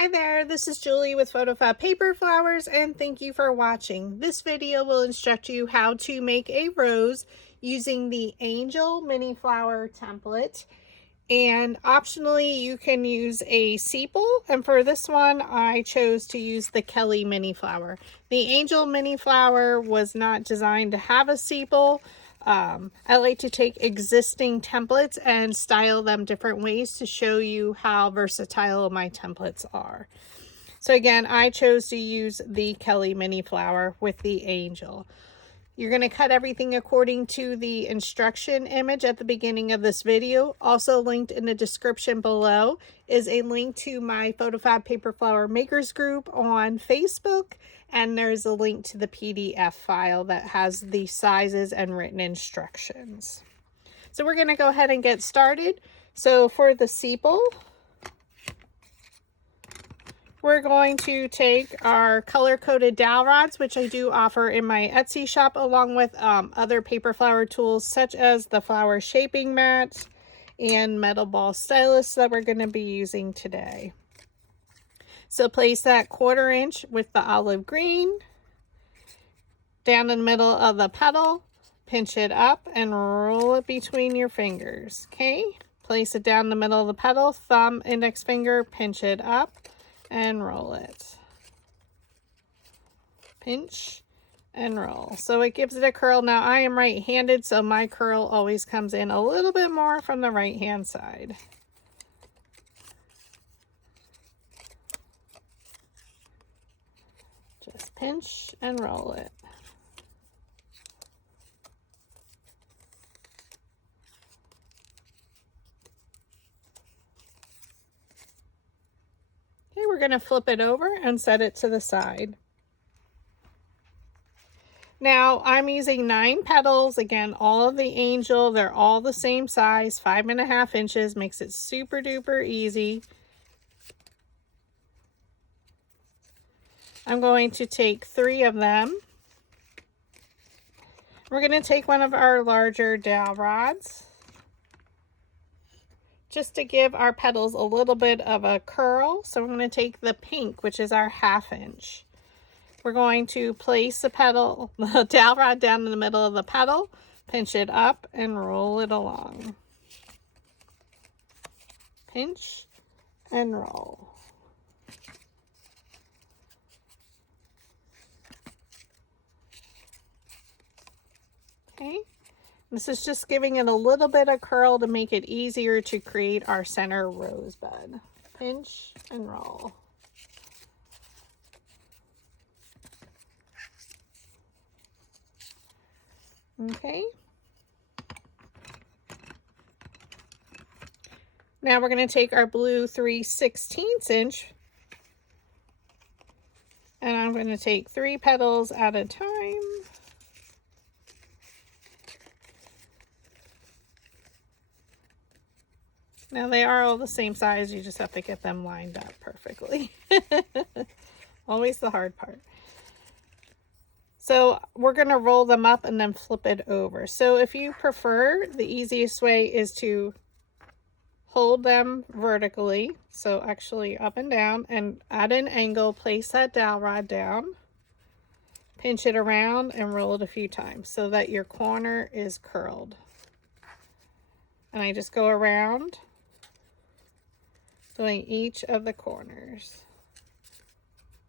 Hi there, this is Julie with PhotoFabPaperFlowers, and thank you for watching. This video will instruct you how to make a rose using the Angel Mini Flower template. And optionally, you can use a sepal, and for this one, I chose to use the Kelli Mini Flower. The Angel Mini Flower was not designed to have a sepal. I like to take existing templates and style them different ways to show you how versatile my templates are. So again, I chose to use the Kelli Mini Flower with the Angel. You're going to cut everything according to the instruction image at the beginning of this video. Also linked in the description below is a link to my PhotoFab Paper Flower Makers group on Facebook. And there's a link to the PDF file that has the sizes and written instructions. So we're going to go ahead and get started. So for the sepal, we're going to take our color-coded dowel rods, which I do offer in my Etsy shop, along with other paper flower tools such as the flower shaping mat and metal ball stylus that we're going to be using today. So place that 1/4 inch with the olive green down in the middle of the petal, pinch it up and roll it between your fingers. Okay, place it down the middle of the petal, thumb, index finger, pinch it up and roll it. Pinch and roll. So it gives it a curl. Now I am right-handed, so my curl always comes in a little bit more from the right-hand side. Just pinch and roll it. Okay, we're going to flip it over and set it to the side. Now I'm using 9 petals. Again, all of the Angel, they're all the same size, 5.5 inches, makes it super duper easy. I'm going to take 3 of them. We're going to take one of our larger dowel rods just to give our petals a little bit of a curl. So I'm going to take the pink, which is our 1/2 inch. We're going to place the dowel rod down in the middle of the petal, pinch it up and roll it along. Pinch and roll. Okay, this is just giving it a little bit of curl to make it easier to create our center rosebud. Pinch and roll. Okay. Now we're going to take our blue 3/16 inch, and I'm going to take 3 petals at a time. Now they are all the same size, you just have to get them lined up perfectly. Always the hard part. So we're going to roll them up and then flip it over. So if you prefer, the easiest way is to hold them vertically. So actually up and down, and at an angle, place that dowel rod down, pinch it around and roll it a few times so that your corner is curled. And I just go around doing each of the corners.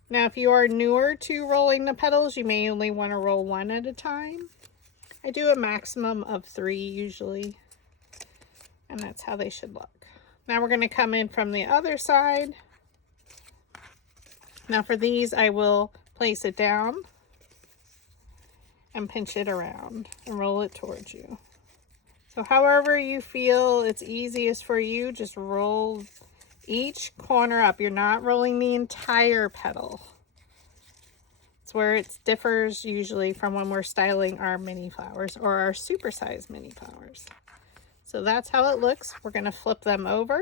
Now, if you are newer to rolling the petals, you may only want to roll 1 at a time. I do a maximum of 3 usually, and that's how they should look. Now we're going to come in from the other side. Now for these, I will place it down and pinch it around and roll it towards you. So however you feel it's easiest for you, just roll each corner up. You're not rolling the entire petal. It's where it differs usually from when we're styling our mini flowers or our supersized mini flowers. So that's how it looks. We're going to flip them over.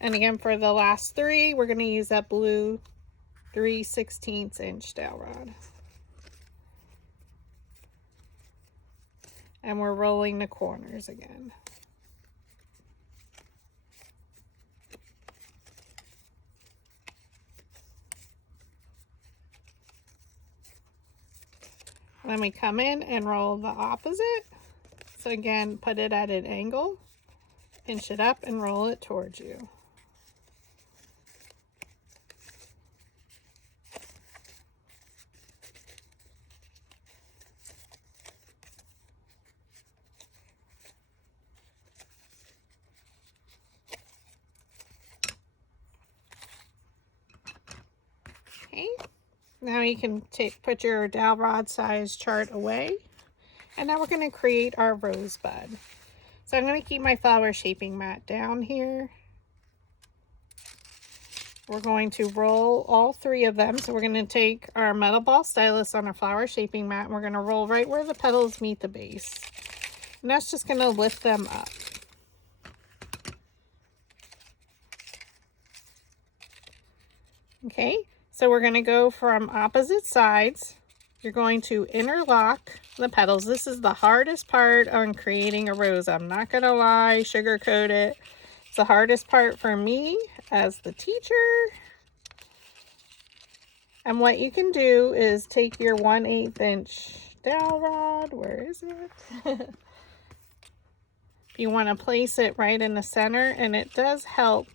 And again, for the last 3, we're going to use that blue 3/16 inch dowel rod. And we're rolling the corners again. Then we come in and roll the opposite. So again, put it at an angle, pinch it up and roll it towards you. Okay, now you can put your dowel rod size chart away. And now we're going to create our rosebud. So I'm going to keep my flower shaping mat down here. We're going to roll all 3 of them. So we're going to take our metal ball stylus on our flower shaping mat and we're going to roll right where the petals meet the base. And that's just going to lift them up. Okay, so we're going to go from opposite sides. You're going to interlock the petals. This is the hardest part on creating a rose. I'm not going to lie, sugarcoat it. It's the hardest part for me as the teacher. And what you can do is take your 1/8 inch dowel rod. Where is it? You want to place it right in the center, and it does help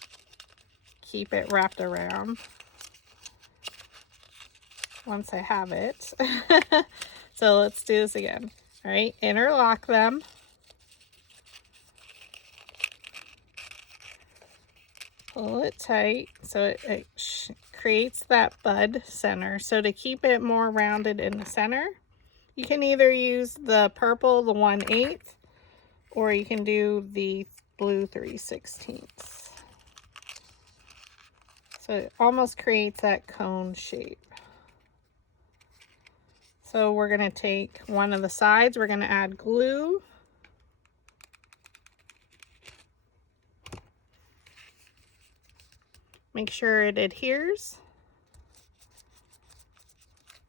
keep it wrapped around once I have it. So let's do this again. All right, interlock them. Pull it tight so it creates that bud center. So to keep it more rounded in the center, you can either use the purple, the 1/8, or you can do the blue 3/16. So it almost creates that cone shape. So we're going to take one of the sides, we're going to add glue. Make sure it adheres.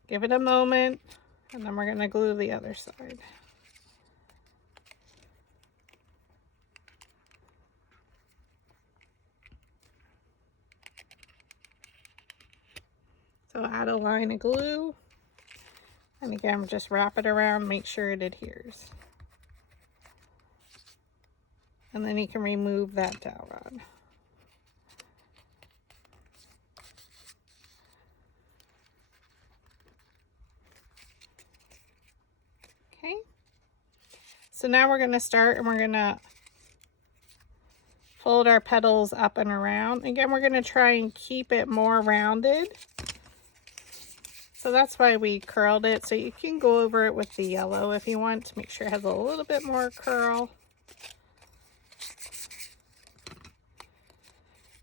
Give it a moment, and then we're going to glue the other side. So add a line of glue. And again, just wrap it around, make sure it adheres. And then you can remove that dowel rod. Okay. So now we're going to start and we're going to fold our petals up and around. Again, we're going to try and keep it more rounded. So that's why we curled it. So you can go over it with the yellow if you want to make sure it has a little bit more curl.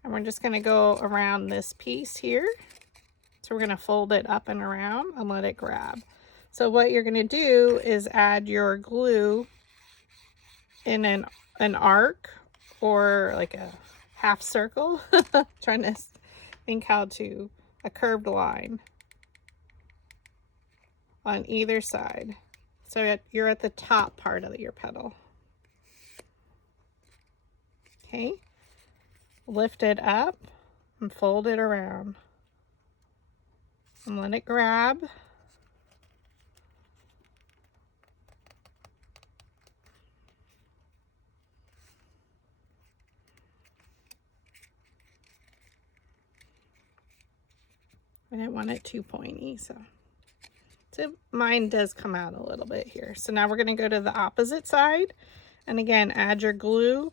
And we're just going to go around this piece here. So we're going to fold it up and around and let it grab. So what you're going to do is add your glue in an arc or like a half circle. Trying to think how to, a curved line on either side. So you're at the top part of your petal. Okay. Lift it up and fold it around. And let it grab. I didn't want it too pointy, so mine does come out a little bit here. So now we're going to go to the opposite side, and again, add your glue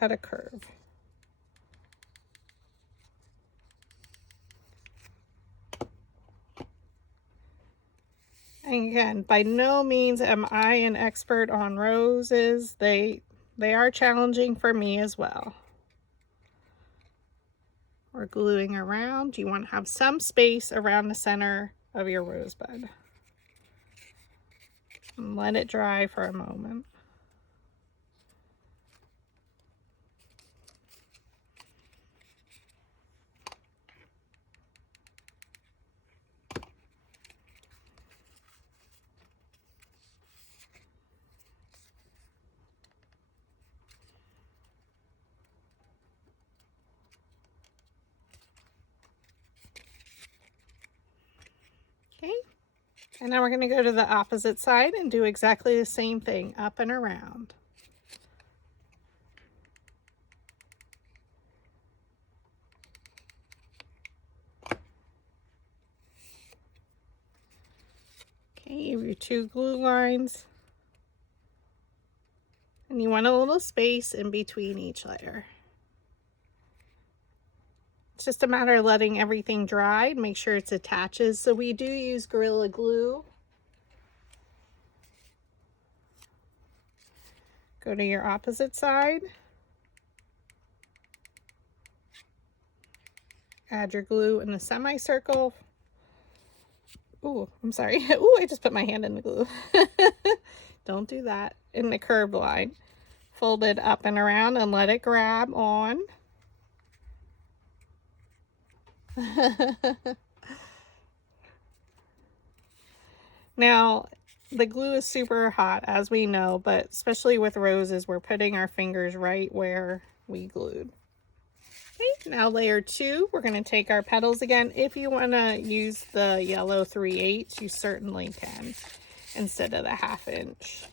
at a curve. And again, by no means am I an expert on roses. They are challenging for me as well. We're gluing around. You want to have some space around the center of your rosebud. And let it dry for a moment. Okay, And now we're going to go to the opposite side and do exactly the same thing, up and around. Okay, you have your 2 glue lines. And you want a little space in between each layer. It's just a matter of letting everything dry and make sure it attaches. So we do use Gorilla Glue. Go to your opposite side. Add your glue in the semicircle. Ooh, I'm sorry. Ooh, I just put my hand in the glue. Don't do that. In the curved line. Fold it up and around and let it grab on. Now, the glue is super hot, as we know, but especially with roses, we're putting our fingers right where we glued. Okay, now layer 2, we're going to take our petals again. If you want to use the yellow 3/8, you certainly can, instead of the 1/2 inch,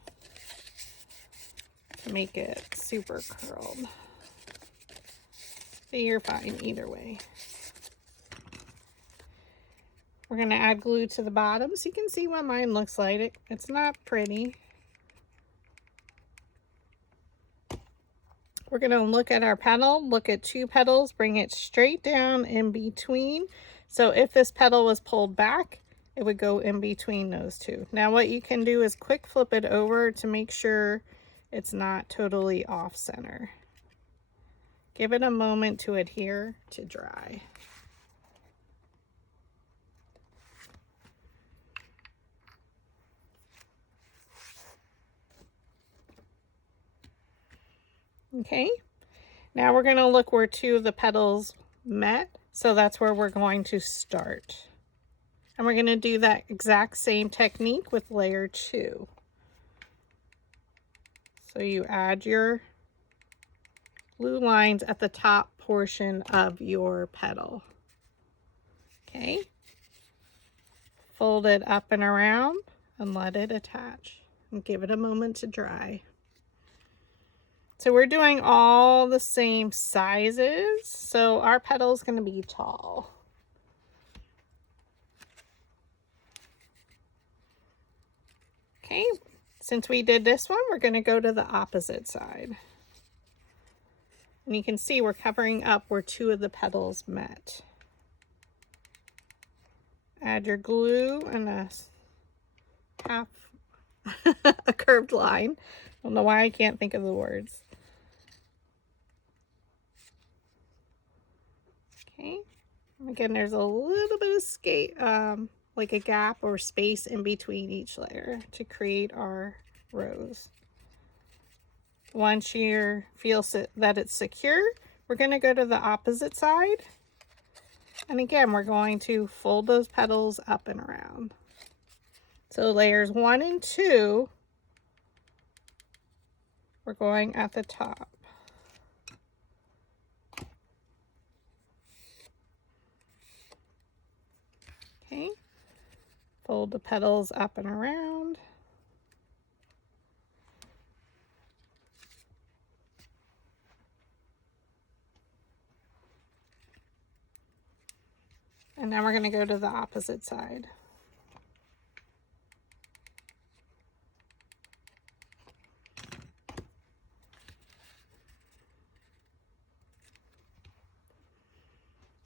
to make it super curled. But you're fine either way. We're going to add glue to the bottom so you can see what mine looks like. It's not pretty. We're going to look at our petal, look at 2 petals, bring it straight down in between. So if this petal was pulled back, it would go in between those 2. Now what you can do is quick flip it over to make sure it's not totally off center. Give it a moment to adhere to dry. Okay, now we're going to look where 2 of the petals met, so that's where we're going to start. And we're going to do that exact same technique with layer 2. So you add your glue lines at the top portion of your petal. Okay, fold it up and around and let it attach and give it a moment to dry. So we're doing all the same sizes, so our petal is going to be tall. Okay, since we did this one, we're going to go to the opposite side. And you can see we're covering up where 2 of the petals met. Add your glue and a half a curved line. I don't know why I can't think of the words. Okay, again, there's a little bit of like a gap or space in between each layer to create our rose. Once you feel that it's secure, we're going to go to the opposite side. And again, we're going to fold those petals up and around. So layers 1 and 2, we're going at the top. Okay, fold the petals up and around. And now we're going to go to the opposite side.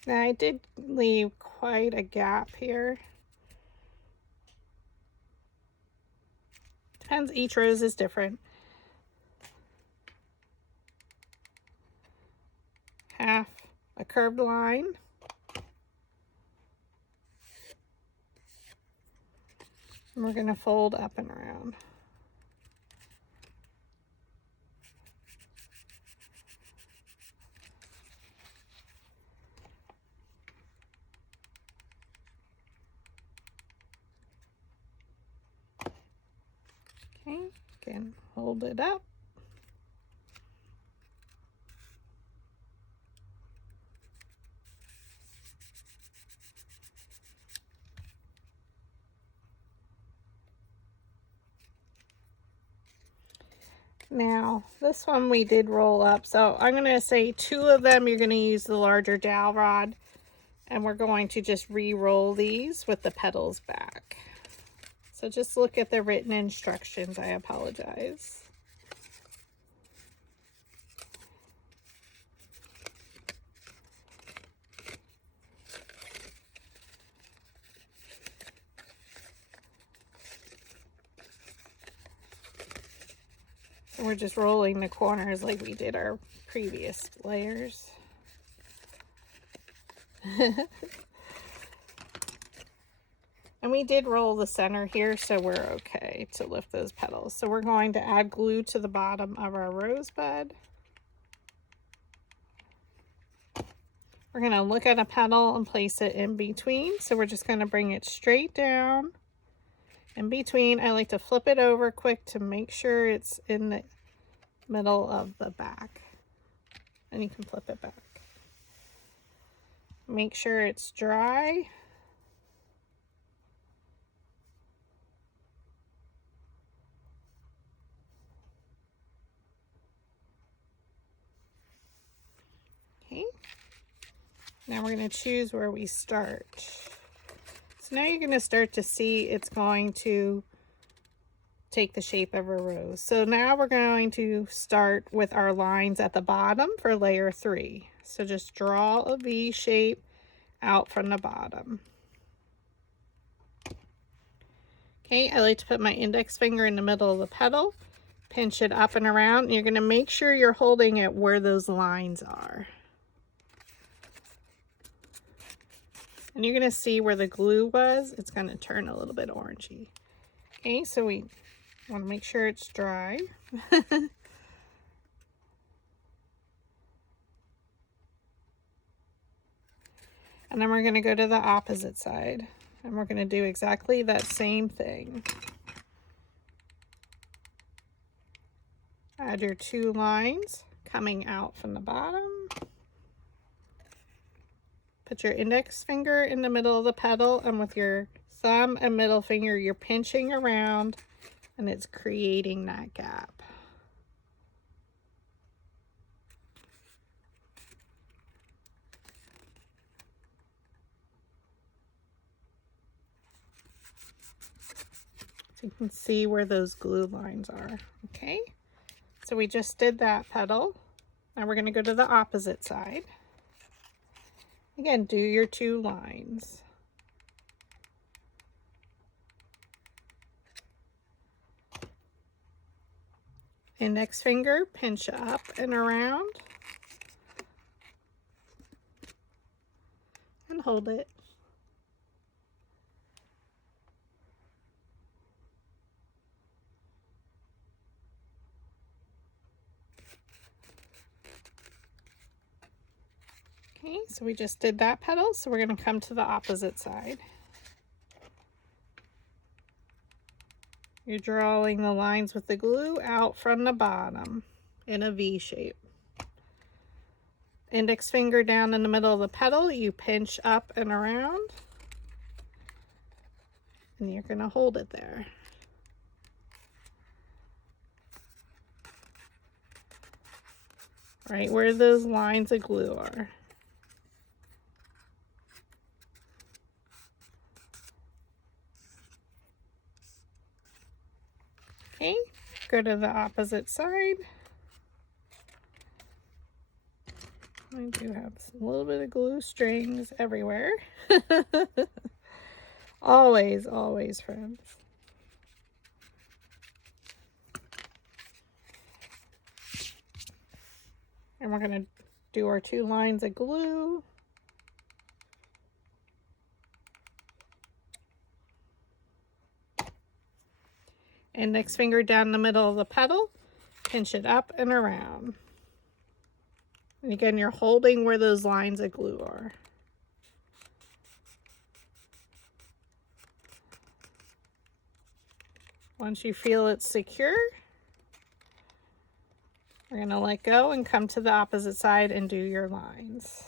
Now I did leave quite a gap here. Depends, each rose is different. Half a curved line. And we're going to fold up and around. Okay, again, hold it up. Now, this one we did roll up, so I'm going to say 2 of them you're going to use the larger dowel rod, and we're going to just re-roll these with the petals back. So just look at the written instructions. I apologize. And we're just rolling the corners like we did our previous layers. And we did roll the center here, so we're okay to lift those petals. So we're going to add glue to the bottom of our rosebud. We're going to look at a petal and place it in between. So we're just going to bring it straight down. In between, I like to flip it over quick to make sure it's in the middle of the back. And you can flip it back. Make sure it's dry. Okay. Now we're going to choose where we start. So now you're going to start to see it's going to take the shape of a rose. So now we're going to start with our lines at the bottom for layer 3. So just draw a V shape out from the bottom. Okay, I like to put my index finger in the middle of the petal, pinch it up and around, and you're going to make sure you're holding it where those lines are. And you're going to see where the glue was, it's going to turn a little bit orangey. Okay, so we want to make sure it's dry. And then we're going to go to the opposite side. And we're going to do exactly that same thing. Add your 2 lines coming out from the bottom. Put your index finger in the middle of the petal, and with your thumb and middle finger, you're pinching around, and it's creating that gap. So you can see where those glue lines are. Okay, so we just did that petal. Now we're going to go to the opposite side. Again, do your 2 lines. Index finger, pinch up and around. And hold it. Okay, so we just did that petal, so we're going to come to the opposite side. You're drawing the lines with the glue out from the bottom in a V shape. Index finger down in the middle of the petal, you pinch up and around, and you're going to hold it there. Right where those lines of glue are. Okay, go to the opposite side. I do have a little bit of glue strings everywhere. Always, always, friends. And we're going to do our 2 lines of glue. Index finger down the middle of the petal, pinch it up and around. And again, you're holding where those lines of glue are. Once you feel it's secure, we're going to let go and come to the opposite side and do your lines.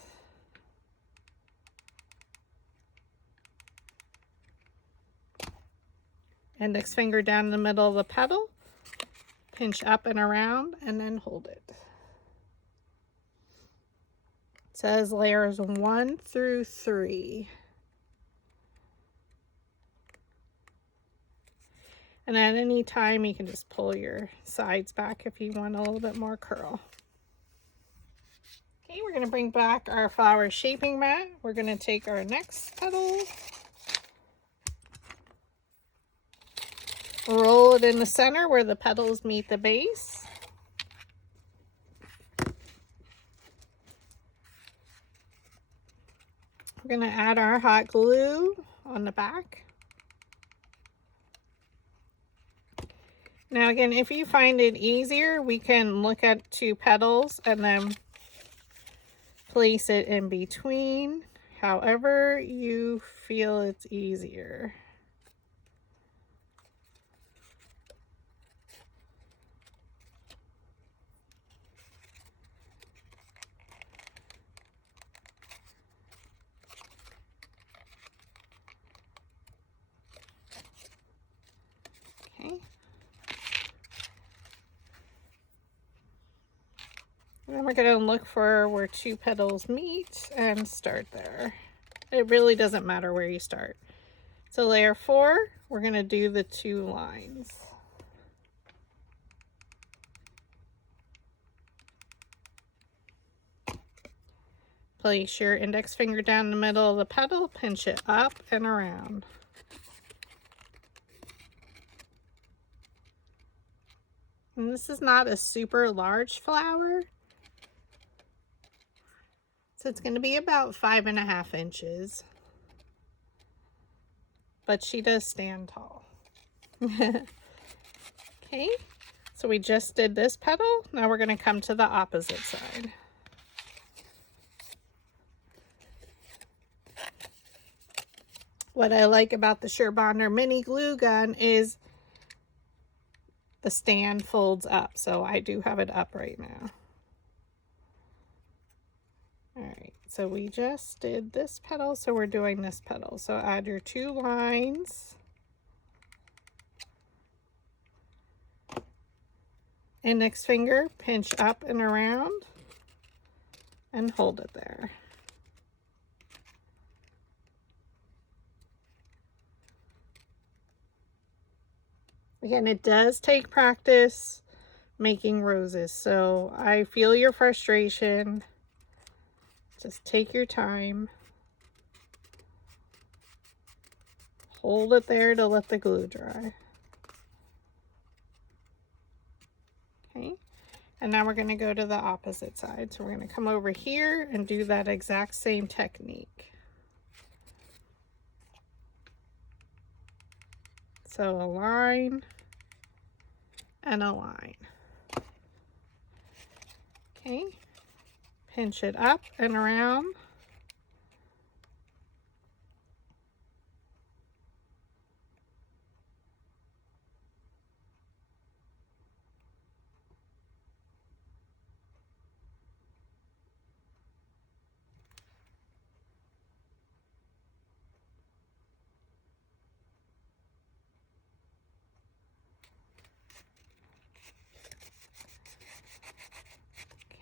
Index finger down in the middle of the petal, pinch up and around, and then hold it. It says layers 1 through 3. And at any time, you can just pull your sides back if you want a little bit more curl. Okay, we're going to bring back our flower shaping mat. We're going to take our next petal, roll it in the center where the petals meet the base. We're going to add our hot glue on the back. Now again, if you find it easier, we can look at 2 petals and then place it in between, however you feel it's easier. Okay. And then we're going to look for where 2 petals meet and start there. It really doesn't matter where you start. So layer 4, we're going to do the 2 lines. Place your index finger down the middle of the petal, pinch it up and around. And this is not a super large flower. So it's going to be about 5.5 inches. But she does stand tall. Okay, so we just did this petal. Now we're going to come to the opposite side. What I like about the SureBonder mini glue gun is the stand folds up. So I do have it up right now. All right, so we just did this petal, so we're doing this petal. So add your 2 lines. Index finger, pinch up and around, and hold it there. Again, it does take practice making roses, so I feel your frustration. Just take your time. Hold it there to let the glue dry. Okay, and now we're going to go to the opposite side. So we're going to come over here and do that exact same technique. So a line and a line. Okay, pinch it up and around.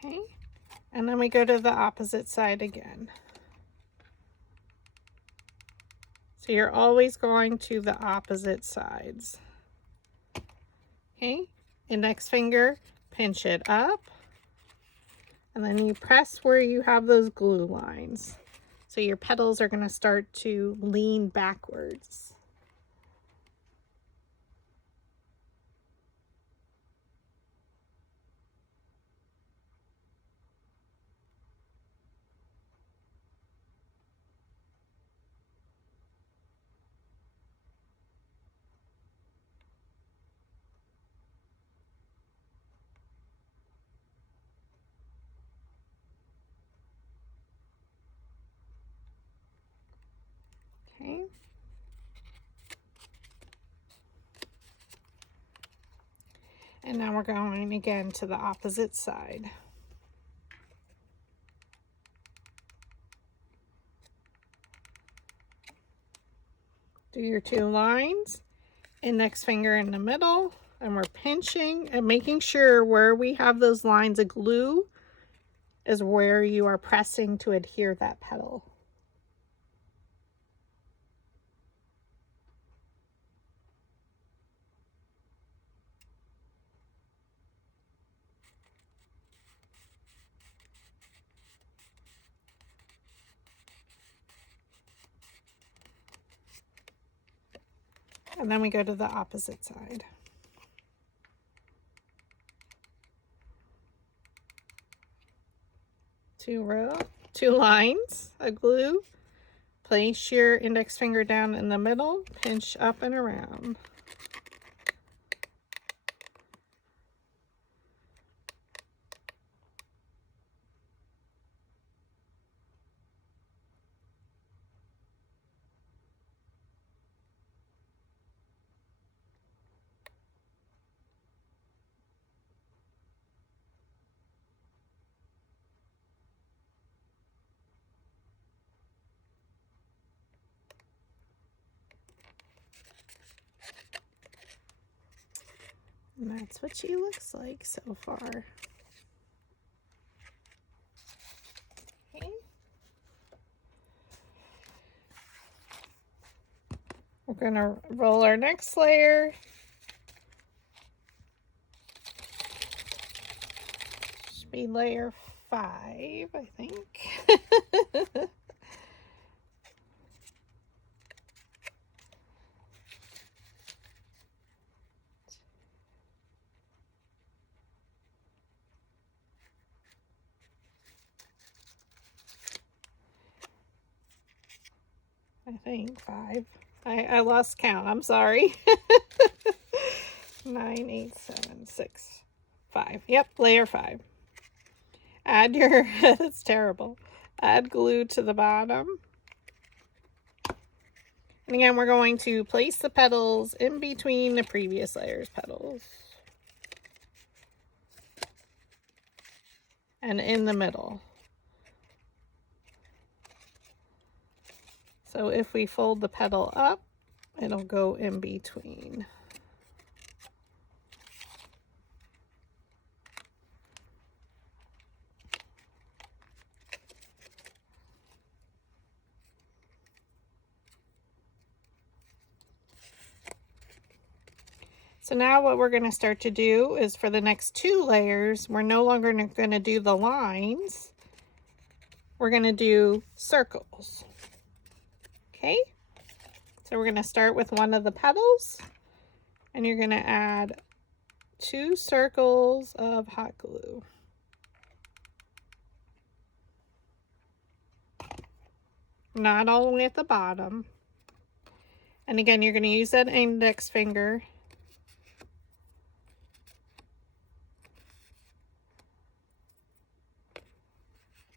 Okay, and then we go to the opposite side again. So you're always going to the opposite sides. Okay, index finger, pinch it up, and then you press where you have those glue lines. So your petals are going to start to lean backwards. Okay. And now we're going again to the opposite side. Do your 2 lines, index finger in the middle, and we're pinching and making sure where we have those lines of glue is where you are pressing to adhere that petal. And then we go to the opposite side. Two lines of glue. Place your index finger down in the middle, pinch up and around. And that's what she looks like so far. Okay. We're going to roll our next layer. Should be layer 5, I think. I think 5. I lost count. I'm sorry. 9, 8, 7, 6, 5. Yep, layer 5. Add your, that's terrible. Add glue to the bottom. And again, we're going to place the petals in between the previous layer's petals. And in the middle. So if we fold the petal up, it'll go in between. So now what we're going to start to do is for the next 2 layers, we're no longer going to do the lines. We're going to do circles. Okay? So we're going to start with one of the petals, and you're going to add 2 circles of hot glue. Not all the way at the bottom. And again, you're going to use that index finger.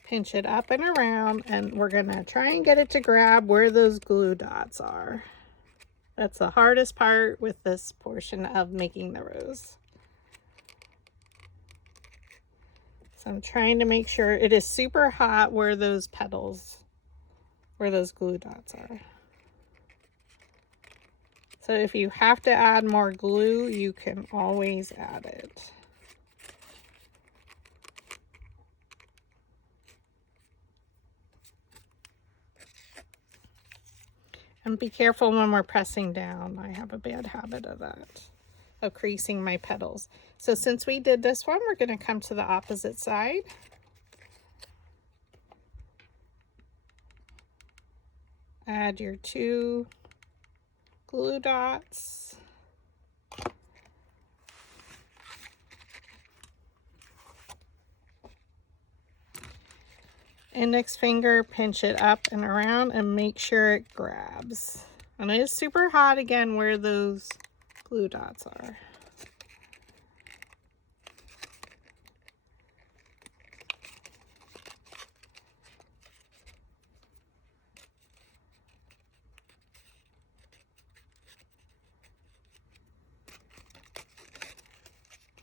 Pinch it up and around, and we're going to try and get it to grab where those glue dots are. That's the hardest part with this portion of making the rose. So I'm trying to make sure it is super hot where those petals, where those glue dots are. So if you have to add more glue, you can always add it. And be careful when we're pressing down. I have a bad habit of that, of creasing my petals. So since we did this one, we're going to come to the opposite side. Add your 2 glue dots. Index finger, pinch it up and around and make sure it grabs. And it is super hot again where those glue dots are.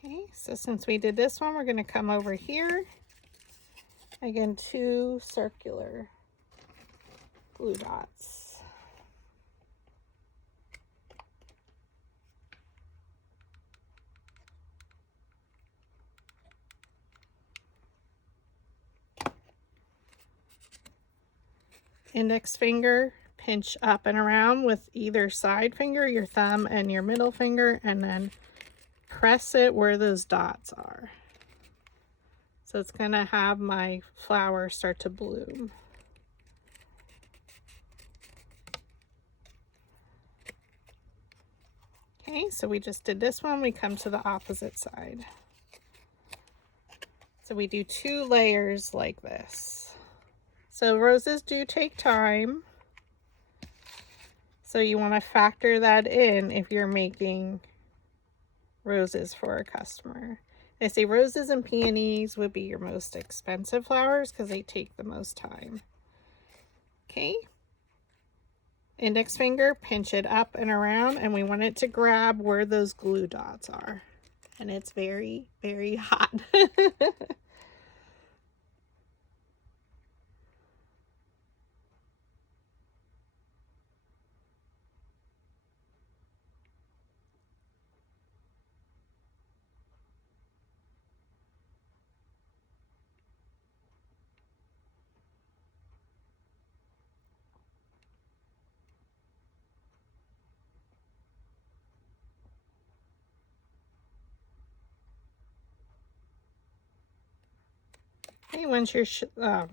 Okay, so since we did this one, we're going to come over here. Again, 2 circular glue dots. Index finger, pinch up and around with either side finger, your thumb and your middle finger, and then press it where those dots are. So it's going to have my flower start to bloom. Okay, so we just did this one. We come to the opposite side. So we do 2 layers like this. So roses do take time. So you want to factor that in if you're making roses for a customer. I say roses and peonies would be your most expensive flowers because they take the most time. Okay. Index finger, pinch it up and around, and we want it to grab where those glue dots are. And it's very, very hot. Okay, once you're sure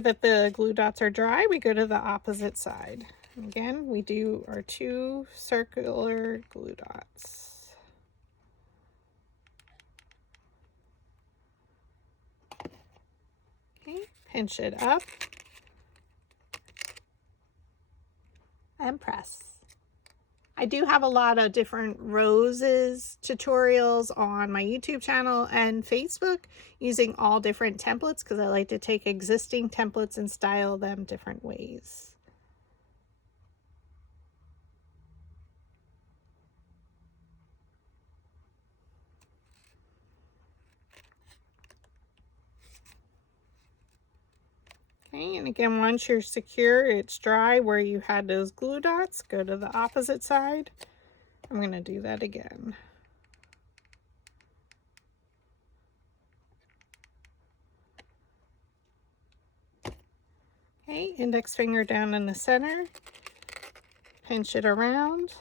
that the glue dots are dry, we go to the opposite side. And again, we do our 2 circular glue dots. Okay, pinch it up and press. I do have a lot of different roses tutorials on my YouTube channel and Facebook using all different templates because I like to take existing templates and style them different ways. Okay, and again, once you're secure, it's dry where you had those glue dots, go to the opposite side. I'm going to do that again. Okay, index finger down in the center, pinch it around,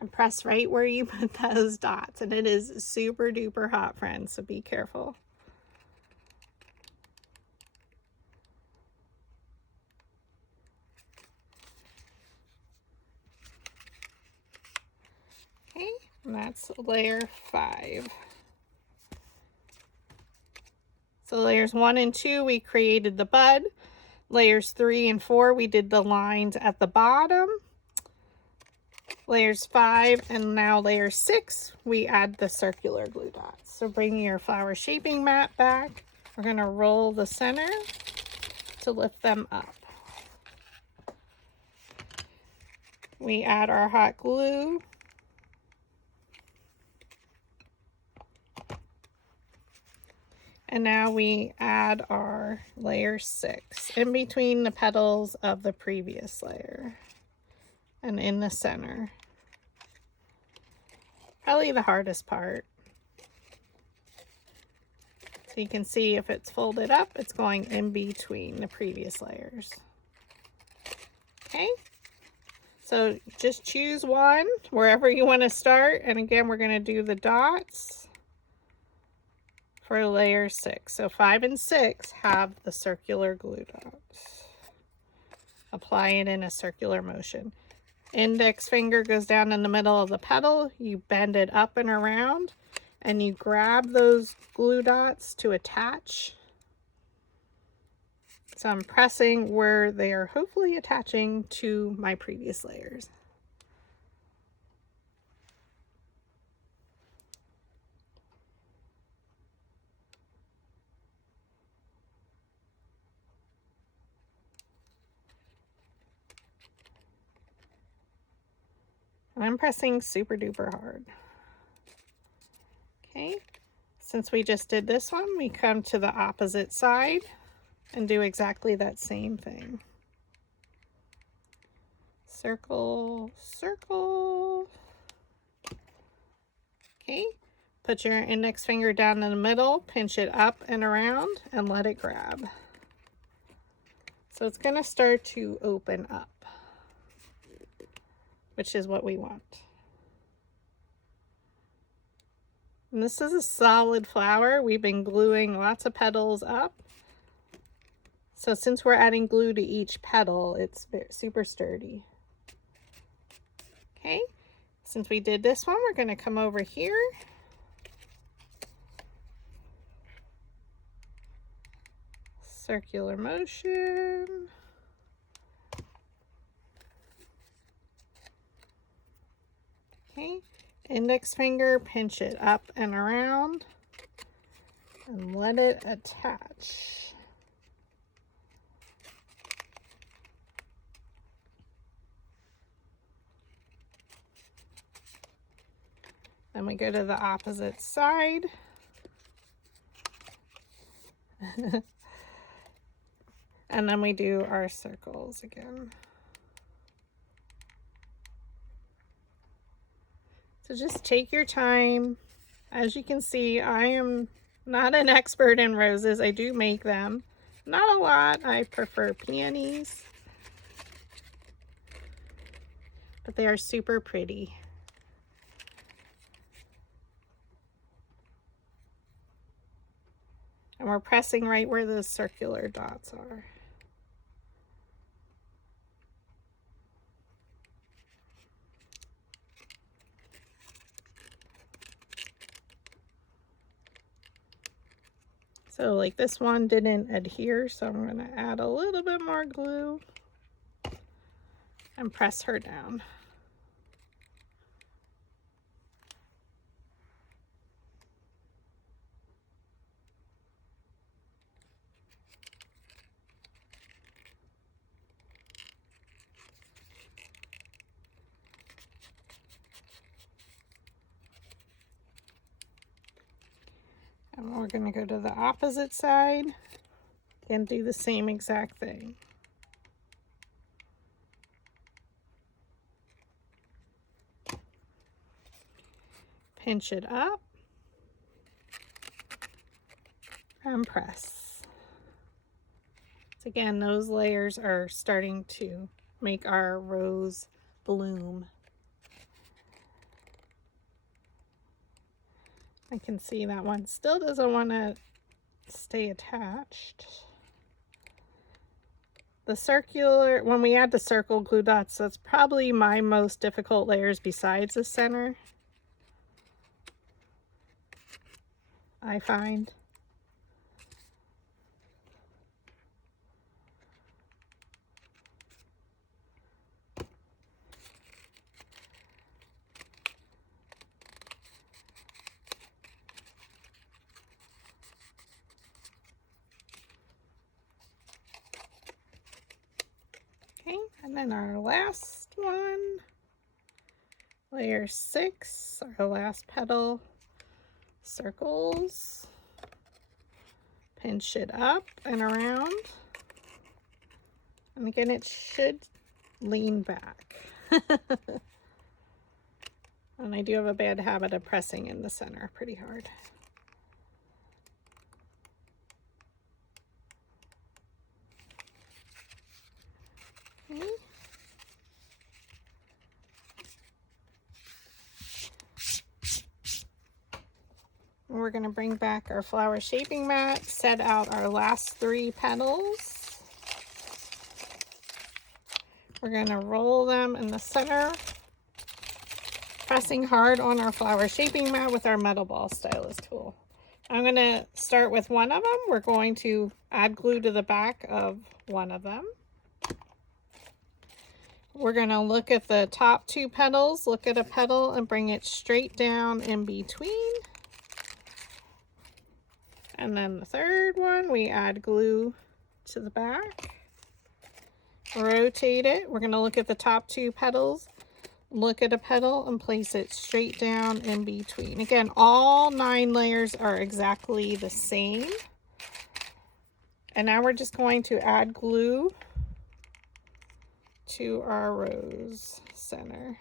and press right where you put those dots. And it is super duper hot, friends, so be careful. Okay, and that's layer 5. So layers 1 and 2, we created the bud. Layers 3 and 4, we did the lines at the bottom. Layers 5 and now layer 6, we add the circular glue dots. So bring your flower shaping mat back. We're going to roll the center to lift them up. We add our hot glue. And now we add our layer 6 in between the petals of the previous layer and in the center. Probably the hardest part. So you can see if it's folded up, it's going in between the previous layers. Okay, so just choose one wherever you want to start. And again, we're going to do the dots for layer 6. So 5 and 6 have the circular glue dots. Apply it in a circular motion. Index finger goes down in the middle of the petal. You bend it up and around and you grab those glue dots to attach. So I'm pressing where they are hopefully attaching to my previous layers. I'm pressing super duper hard. Okay, since we just did this one, we come to the opposite side and do exactly that same thing. Circle, circle. Okay, put your index finger down in the middle, pinch it up and around, and let it grab. So it's going to start to open up, which is what we want. And this is a solid flower. We've been gluing lots of petals up. So since we're adding glue to each petal, it's super sturdy. Okay, since we did this one, we're going to come over here. Circular motion. Okay, index finger, pinch it up and around and let it attach. Then we go to the opposite side. And then we do our circles again. So just take your time. As you can see, I am not an expert in roses. I do make them. Not a lot. I prefer peonies. But they are super pretty. And we're pressing right where the circular dots are. So like this one didn't adhere, so I'm going to add a little bit more glue and press her down. And we're going to go to the opposite side and do the same exact thing. Pinch it up and press. So again, those layers are starting to make our rose bloom. I can see that one still doesn't want to stay attached. The circular, when we add the circle glue dots, that's probably my most difficult layers besides the center, I find. Okay, and then our last one, layer 6, our last petal, circles, pinch it up and around, and again it should lean back. And I do have a bad habit of pressing in the center pretty hard. Okay. We're going to bring back our flower shaping mat, set out our last 3 petals. We're going to roll them in the center, pressing hard on our flower shaping mat with our metal ball stylus tool. I'm going to start with one of them. We're going to add glue to the back of one of them. We're going to look at the top 2 petals, look at a petal and bring it straight down in between. And then the third one, we add glue to the back. Rotate it. We're going to look at the top 2 petals, look at a petal and place it straight down in between. Again, all 9 layers are exactly the same. And now we're just going to add glue to our rose center.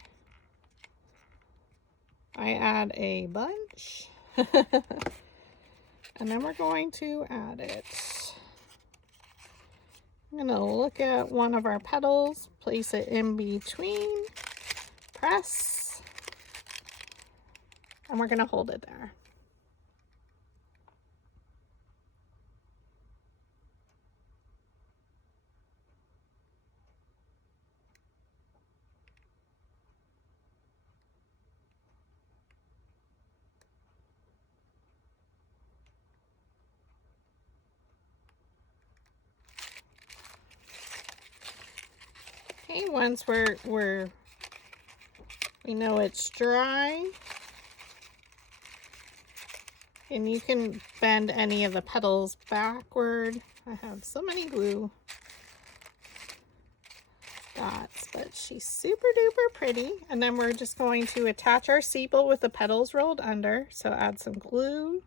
I add a bunch. And then we're going to add it I'm gonna look at one of our petals, place it in between, press, and we're gonna hold it there. Okay, once we know it's dry, and you can bend any of the petals backward. I have so many glue dots, but she's super duper pretty. And then we're just going to attach our sepal with the petals rolled under. So add some glue.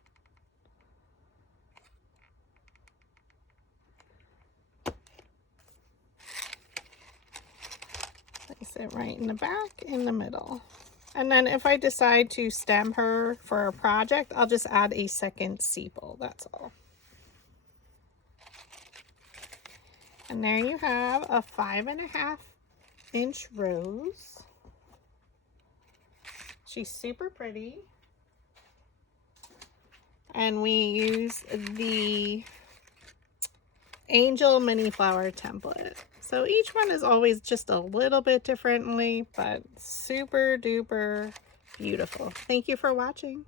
Place it right in the back, in the middle. And then if I decide to stem her for a project, I'll just add a second sepal, that's all. And there you have a 5.5-inch rose. She's super pretty. And we use the Angel Mini Flower template. So each one is always just a little bit differently, but super duper beautiful. Thank you for watching.